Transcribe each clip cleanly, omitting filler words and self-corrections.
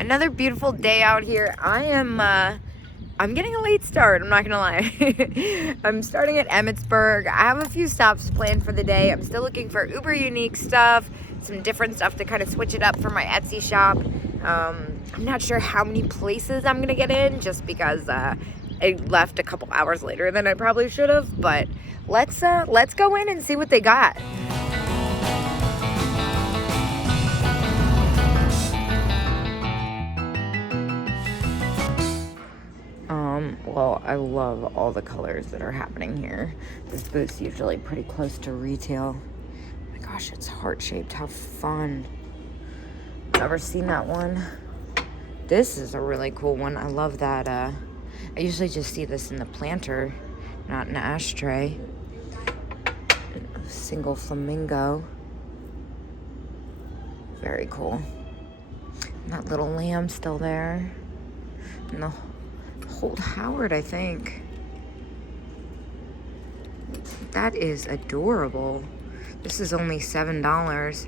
Another beautiful day out here. I'm getting a late start, I'm not gonna lie. I'm starting at Emmitsburg. I have a few stops planned for the day. I'm still looking for uber unique stuff, some different stuff to kind of switch it up for my Etsy shop. I'm not sure how many places I'm gonna get in just because I left a couple hours later than I probably should have, but let's go in and see what they got. Well, I love all the colors that are happening here. This booth's usually pretty close to retail. Oh my gosh, it's heart-shaped. How fun. Never seen that one. This is a really cool one. I love that. I usually just see this in the planter, not in an ashtray. A single flamingo. Very cool. And that little lamb still there. And the Holt Howard, I think. That is adorable. This is only $7.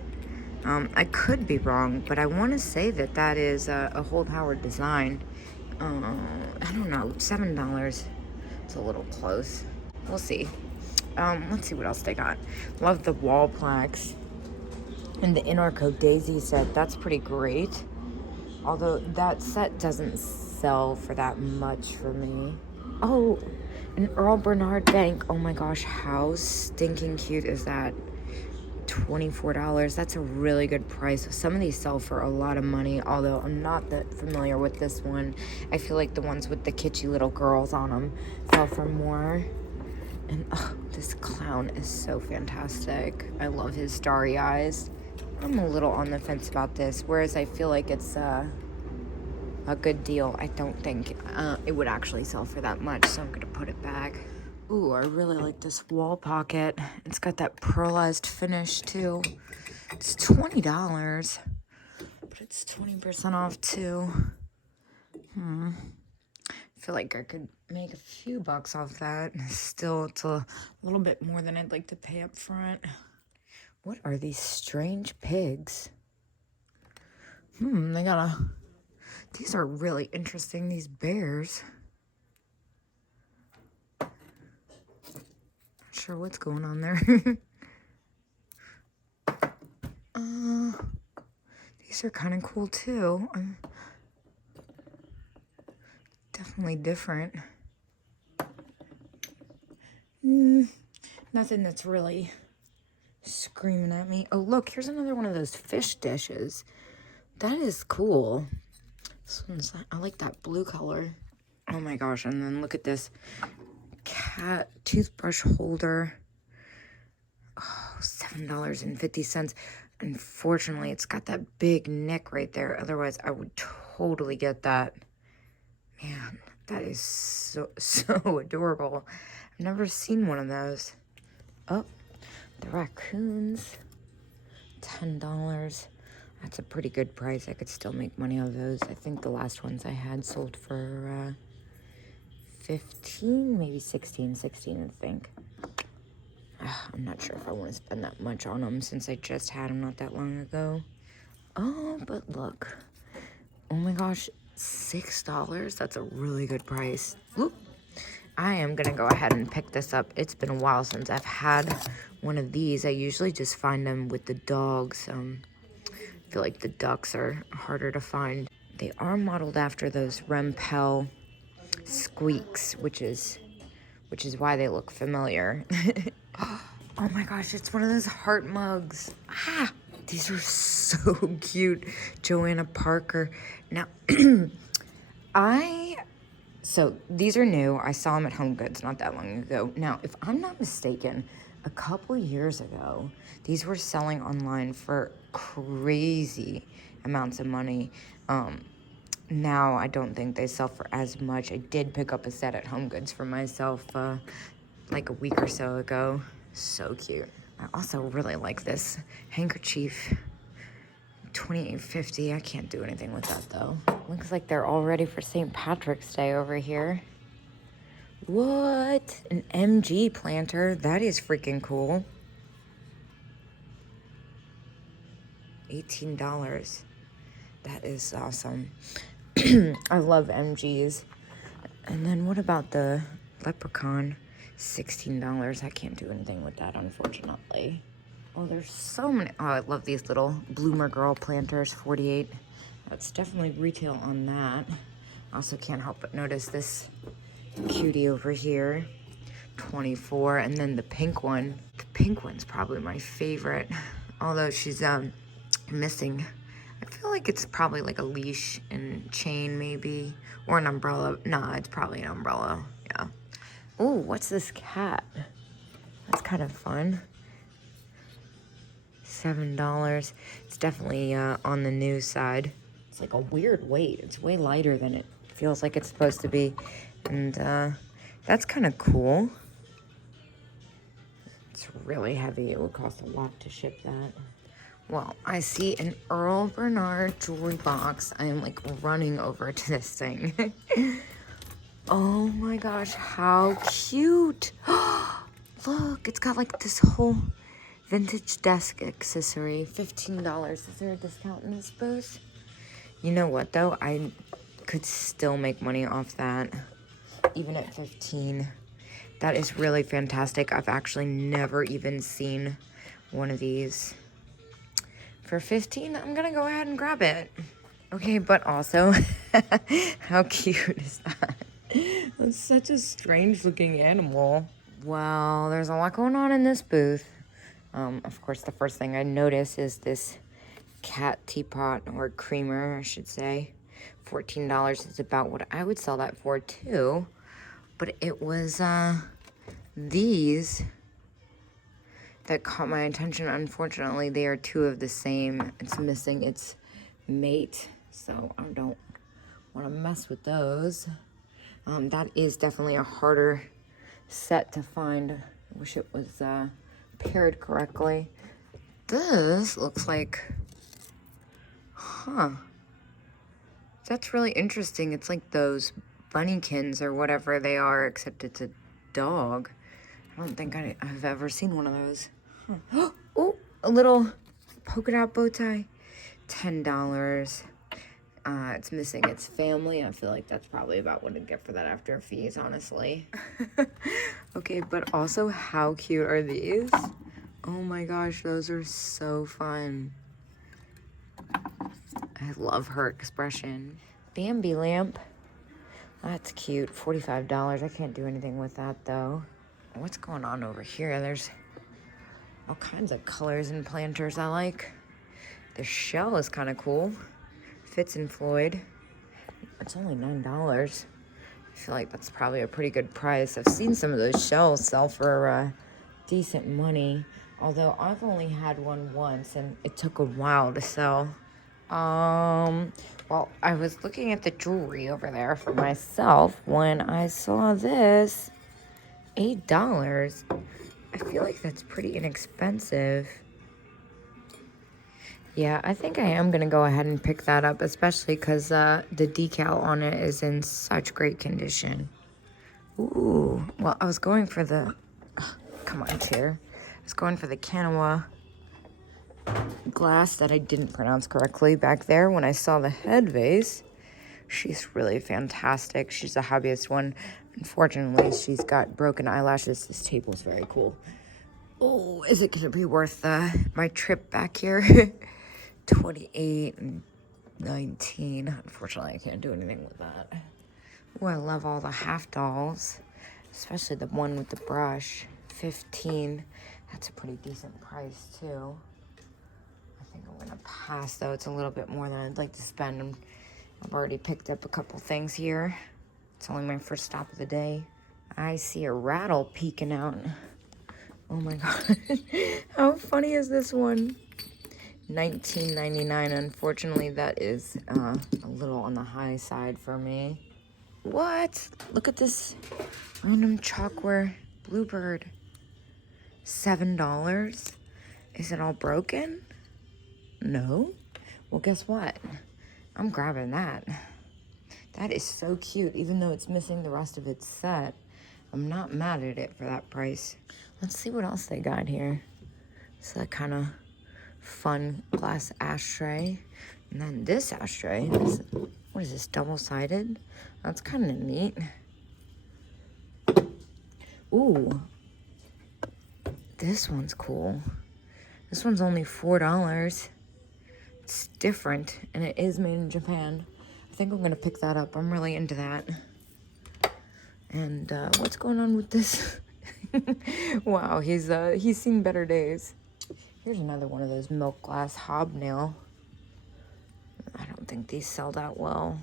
I could be wrong, but I want to say that is a Holt Howard design. I don't know, $7. It's a little close. We'll see. Let's see what else they got. Love the wall plaques. And the Inarco Daisy set, that's pretty great. Although that set doesn't sell for that much for me. Oh, an Earl Bernard Bank. Oh my gosh, how stinking cute is that? $24. That's a really good price. Some of these sell for a lot of money, although I'm not that familiar with this one. I feel like the ones with the kitschy little girls on them sell for more. And oh, this clown is so fantastic. I love his starry eyes. I'm a little on the fence about this, whereas I feel like it's a good deal. I don't think it would actually sell for that much, so I'm gonna put it back. Ooh, I really like this wall pocket. It's got that pearlized finish too. It's $20, but it's 20% off too. I feel like I could make a few bucks off that. Still, it's a little bit more than I'd like to pay up front. What are these strange pigs? These are really interesting, these bears. Not sure what's going on there. These are kind of cool too. Definitely different. Nothing that's really screaming at me. Oh, look, here's another one of those fish dishes. That is cool. This one's, I like that blue color. Oh my gosh, and then look at this cat toothbrush holder. Oh, $7.50. Unfortunately, it's got that big neck right there. Otherwise, I would totally get that. Man, that is so adorable. I've never seen one of those. Oh, the raccoons. $10. That's a pretty good price. I could still make money on those. I think the last ones I had sold for 15, maybe 16, I think. I'm not sure if I want to spend that much on them since I just had them not that long ago. Oh, but look. Oh my gosh, $6? That's a really good price. Oop. I am going to go ahead and pick this up. It's been a while since I've had one of these. I usually just find them with the dogs. I feel like the ducks are harder to find. They are modeled after those Rempel squeaks, which is why they look familiar. Oh my gosh, it's one of those heart mugs. These are so cute. Joanna Parker. Now, so these are new. I saw them at Home Goods not that long ago. Now, if I'm not mistaken, a couple years ago, these were selling online for crazy amounts of money. Now I don't think they sell for as much. I did pick up a set at Home Goods for myself like a week or so ago. So cute. I also really like this handkerchief. $28.50. I can't do anything with that though. Looks like they're all ready for St. Patrick's Day over here. What? An MG planter? That is freaking cool. $18. That is awesome. I love MGs. And then what about the Leprechaun? $16. I can't do anything with that, unfortunately. Oh, there's so many. Oh, I love these little Bloomer Girl planters, 48. That's definitely retail on that. Also can't help but notice this cutie over here, 24. And then the pink one. The pink one's probably my favorite. Although she's missing. I feel like it's probably like a leash and chain maybe. Or an umbrella. Nah, it's probably an umbrella. Yeah. Oh, what's this cat? That's kind of fun. $7. It's definitely on the new side. It's like a weird weight. It's way lighter than it feels like it's supposed to be. And that's kind of cool. It's really heavy. It would cost a lot to ship that. Well, I see an Earl Bernard jewelry box. I am like running over to this thing. Oh my gosh, how cute. Look, it's got like this whole vintage desk accessory. $15. Is there a discount in this booth? You know what though? I could still make money off that, even at 15. That is really fantastic. I've actually never even seen one of these. For 15, I'm gonna go ahead and grab it. Okay, but also, how cute is that? That's such a strange looking animal. Well, there's a lot going on in this booth. Of course, the first thing I notice is this cat teapot, or creamer, I should say. $14 is about what I would sell that for too. But it was these that caught my attention. Unfortunately, they are two of the same. It's missing its mate, so I don't want to mess with those. That is definitely a harder set to find. I wish it was paired correctly. This looks like, that's really interesting. It's like those bunnykins or whatever they are, except it's a dog. I don't think I've ever seen one of those. Oh, a little polka dot bow tie. $10. It's missing its family. I feel like that's probably about what I'd get for that after fees, honestly. Okay, but also, how cute are these? Oh my gosh, those are so fun. I love her expression. Bambi lamp. That's cute. $45. I can't do anything with that, though. What's going on over here? There's all kinds of colors and planters I like. The shell is kind of cool. Fitz and Floyd. It's only $9. I feel like that's probably a pretty good price. I've seen some of those shells sell for decent money. Although I've only had one once and it took a while to sell. Well, I was looking at the jewelry over there for myself when I saw this. $8. I feel like that's pretty inexpensive. Yeah, I think I am going to go ahead and pick that up, especially because the decal on it is in such great condition. Ooh, well, I was going for the... come on, chair. I was going for the Kanawa glass that I didn't pronounce correctly back there when I saw the head vase. She's really fantastic. She's a hobbyist one. Unfortunately, she's got broken eyelashes. This table's very cool. Oh, is it going to be worth my trip back here? 28 and 19. Unfortunately, I can't do anything with that. Oh, I love all the half dolls, especially the one with the brush. 15. That's a pretty decent price, too. I think I'm going to pass, though. It's a little bit more than I'd like to spend. I've already picked up a couple things here. It's only my first stop of the day. I see a rattle peeking out. Oh my god. How funny is this one? $19.99. Unfortunately, that is a little on the high side for me. What? Look at this random chalkware bluebird. $7. Is it all broken? No. Well, guess what? I'm grabbing that. That is so cute, even though it's missing the rest of its set. I'm not mad at it for that price. Let's see what else they got here. It's that kind of fun glass ashtray. And then this ashtray, what is this, double-sided? That's kind of neat. Ooh, this one's cool. This one's only $4. It's different, and it is made in Japan. I think I'm gonna pick that up. I'm really into that. And what's going on with this? Wow, he's seen better days. Here's another one of those milk glass hobnail. I don't think these sell that well.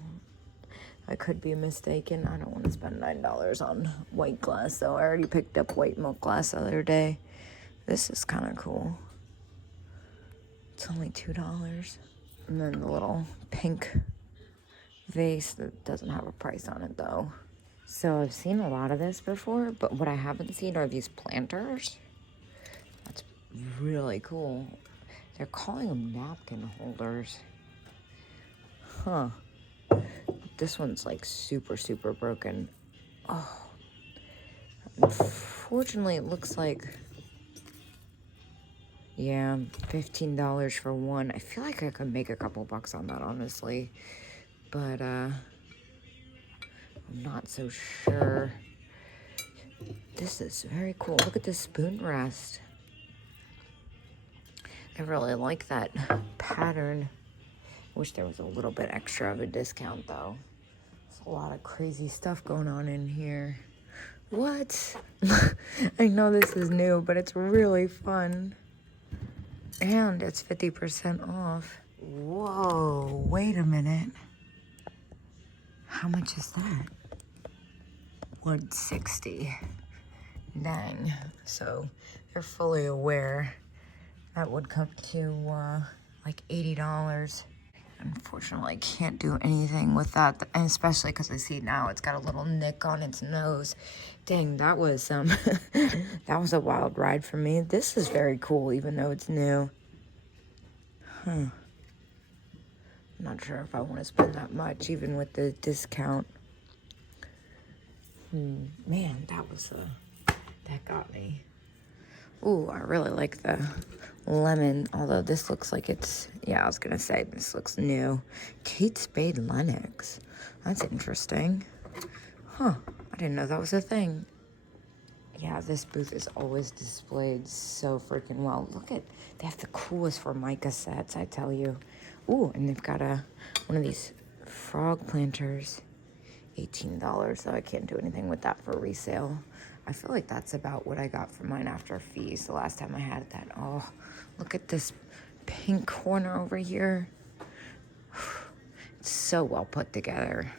I could be mistaken. I don't want to spend $9 on white glass, though. I already picked up white milk glass the other day. This is kind of cool. It's only $2. And then the little pink vase that doesn't have a price on it, though. So I've seen a lot of this before, but what I haven't seen are these planters. That's really cool. They're calling them napkin holders. Huh. This one's like super, super broken. Oh. Unfortunately, it looks like, yeah, $15 for one. I feel like I could make a couple bucks on that, honestly. But, I'm not so sure. This is very cool. Look at this spoon rest. I really like that pattern. Wish there was a little bit extra of a discount, though. There's a lot of crazy stuff going on in here. What? I know this is new, but it's really fun. And it's 50% off. Whoa, wait a minute. How much is that? $160. Dang. So they're fully aware that would come to like $80. Unfortunately, I can't do anything with that, and especially because I see now it's got a little nick on its nose. Dang, that was that was a wild ride for me. This is very cool, even though it's new. I'm not sure if I want to spend that much, even with the discount. Man, that got me. Ooh, I really like the lemon, although this looks like it's, yeah, I was gonna say, this looks new. Kate Spade Lennox. That's interesting. Huh, I didn't know that was a thing. Yeah, this booth is always displayed so freaking well. Look at, they have the coolest Formica sets, I tell you. Ooh, and they've got one of these frog planters. $18, so I can't do anything with that for resale. I feel like that's about what I got for mine after fees the last time I had that. Oh, look at this pink corner over here. It's so well put together.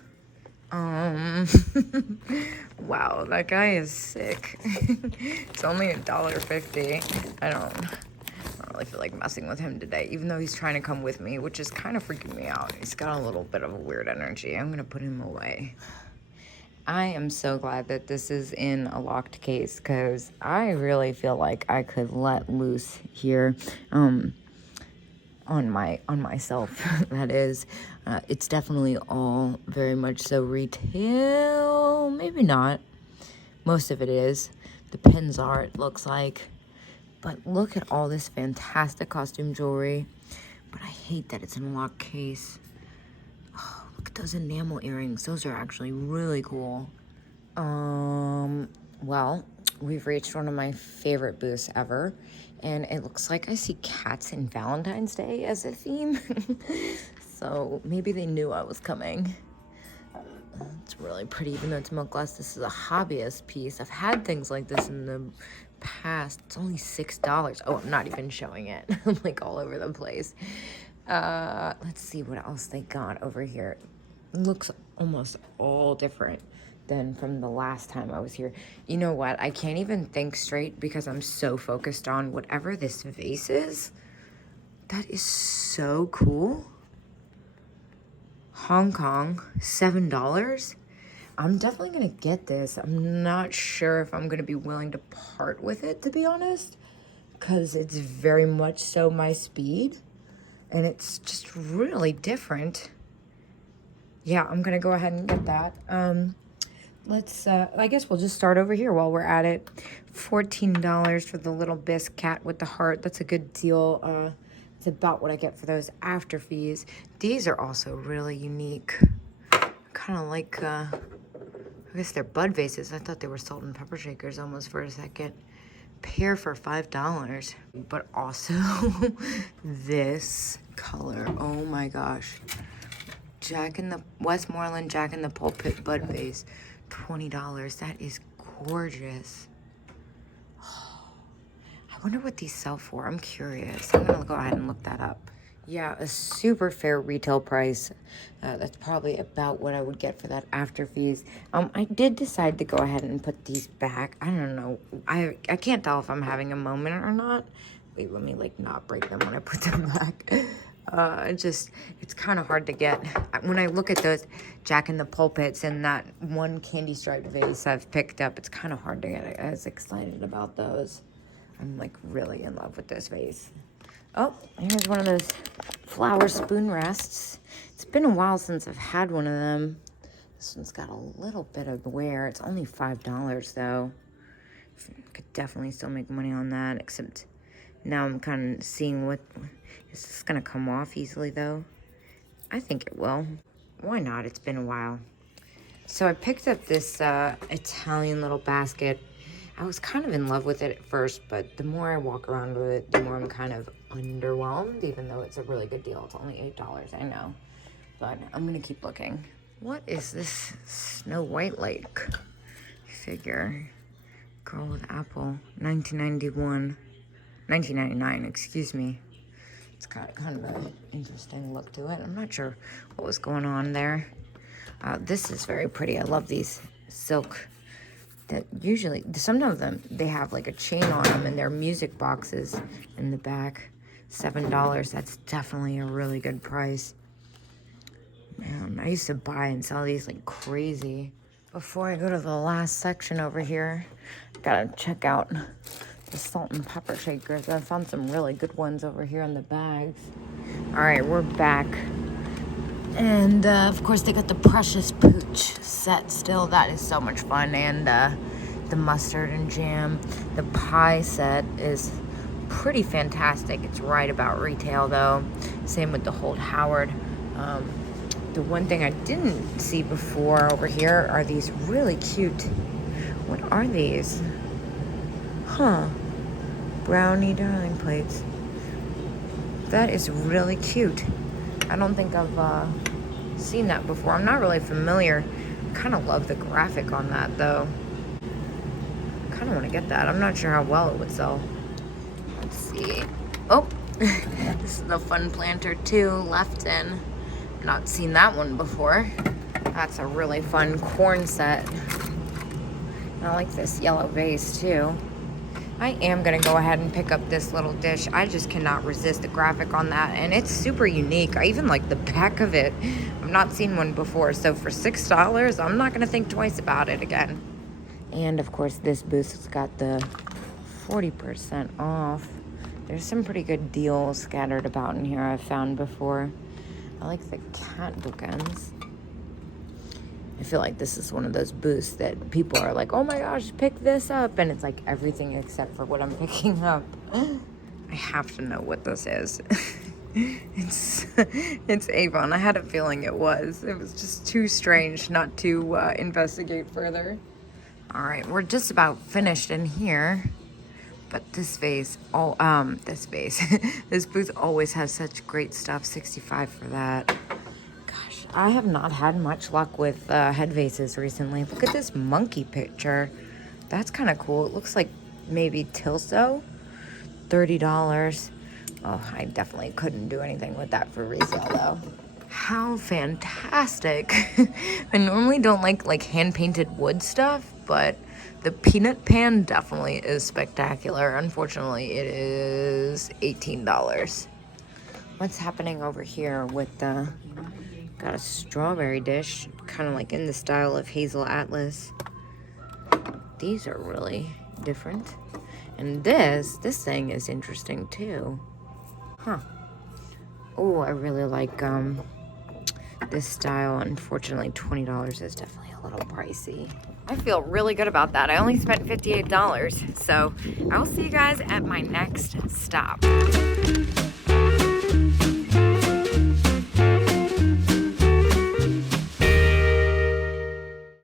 Wow, that guy is sick. It's only $1.50. I don't really feel like messing with him today, even though he's trying to come with me, which is kind of freaking me out. He's got a little bit of a weird energy. I'm gonna put him away. I am so glad that this is in a locked case, because I really feel like I could let loose here on myself. That is, it's definitely all very much so retail. Maybe not. Most of it is. The pins are, it looks like. But look at all this fantastic costume jewelry. But I hate that it's in a locked case. Oh, look at those enamel earrings. Those are actually really cool. Well, we've reached one of my favorite booths ever. And it looks like I see cats and Valentine's Day as a theme. So maybe they knew I was coming. It's really pretty, even though it's milk glass. This is a hobbyist piece. I've had things like this in the past. It's only $6. Oh, I'm not even showing it. I'm like all over the place. Let's see what else they got over here. It looks almost all different than from the last time I was here. You know what? I can't even think straight because I'm so focused on whatever this vase is. That is so cool. Hong Kong, $7. I'm definitely gonna get this. I'm not sure if I'm gonna be willing to part with it, to be honest, because it's very much so my speed, and it's just really different. Yeah, I'm gonna go ahead and get that. Let's, I guess we'll just start over here while we're at it. $14 for the little bisque cat with the heart. That's a good deal. It's about what I get for those after fees. These are also really unique. Kind of like, I guess they're bud vases. I thought they were salt and pepper shakers almost for a second. Pair for $5. But also this color. Oh my gosh. Westmoreland Jack in the Pulpit bud vase. $20. That is gorgeous. I wonder what these sell for. I'm curious. I'm gonna go ahead and look that up. Yeah, a super fair retail price. That's probably about what I would get for that after fees. I did decide to go ahead and put these back. I don't know. I can't tell if I'm having a moment or not. Wait, let me like not break them when I put them back. It's kind of hard to get. When I look at those Jack in the Pulpits and that one candy striped vase I've picked up, it's kind of hard to get as excited about those. I'm like really in love with this vase. Oh, here's one of those flower spoon rests. It's been a while since I've had one of them. This one's got a little bit of wear. It's only $5 though. Could definitely still make money on that, except now I'm kind of seeing what, is this gonna come off easily though? I think it will. Why not? It's been a while. So I picked up this Italian little basket. I was kind of in love with it at first, but the more I walk around with it, the more I'm kind of underwhelmed, even though it's a really good deal. It's only $8, I know. But I'm gonna keep looking. What is this Snow White Lake figure? Girl with apple, 1999, excuse me. It's got kind of an interesting look to it. I'm not sure what was going on there. This is very pretty. I love these silk. That usually, some of them, they have like a chain on them and they're music boxes in the back. $7, that's definitely a really good price. Man, I used to buy and sell these like crazy. Before I go to the last section over here, gotta check out the salt and pepper shakers. I found some really good ones over here in the bags. All right, we're back. And of course they got the Precious Pooch set still. That is so much fun. And the mustard and jam. The pie set is pretty fantastic. It's right about retail though. Same with the Holt Howard. The one thing I didn't see before over here are these really cute, what are these? Huh, brownie darling plates. That is really cute. I don't think I've seen that before. I'm not really familiar. I kind of love the graphic on that though. Kind of want to get that. I'm not sure how well it would sell. Let's see. Oh, this is the fun planter too, Lefton. Not seen that one before. That's a really fun corn set. And I like this yellow vase too. I am gonna go ahead and pick up this little dish. I just cannot resist the graphic on that, and it's super unique. I even like the back of it. I've not seen one before, so for $6, I'm not gonna think twice about it again. And of course, this booth has got the 40% off. There's some pretty good deals scattered about in here I've found before. I like the cat bookends. I feel like this is one of those booths that people are like, oh my gosh, pick this up. And it's like everything except for what I'm picking up. I have to know what this is. It's Avon. I had a feeling it was. It was just too strange not to investigate further. All right, we're just about finished in here. But this vase, this booth always has such great stuff. $65 for that. Gosh, I have not had much luck with head vases recently. Look at this monkey picture. That's kind of cool. It looks like maybe Tilso. $30. Oh, I definitely couldn't do anything with that for resale though. How fantastic. I normally don't like hand-painted wood stuff, but the peanut pan definitely is spectacular. Unfortunately, it is $18. What's happening over here with the... Got a strawberry dish, kind of like in the style of Hazel Atlas. These are really different. And this thing is interesting too. Huh. Oh, I really like this style. Unfortunately, $20 is definitely a little pricey. I feel really good about that. I only spent $58, so I'll see you guys at my next stop.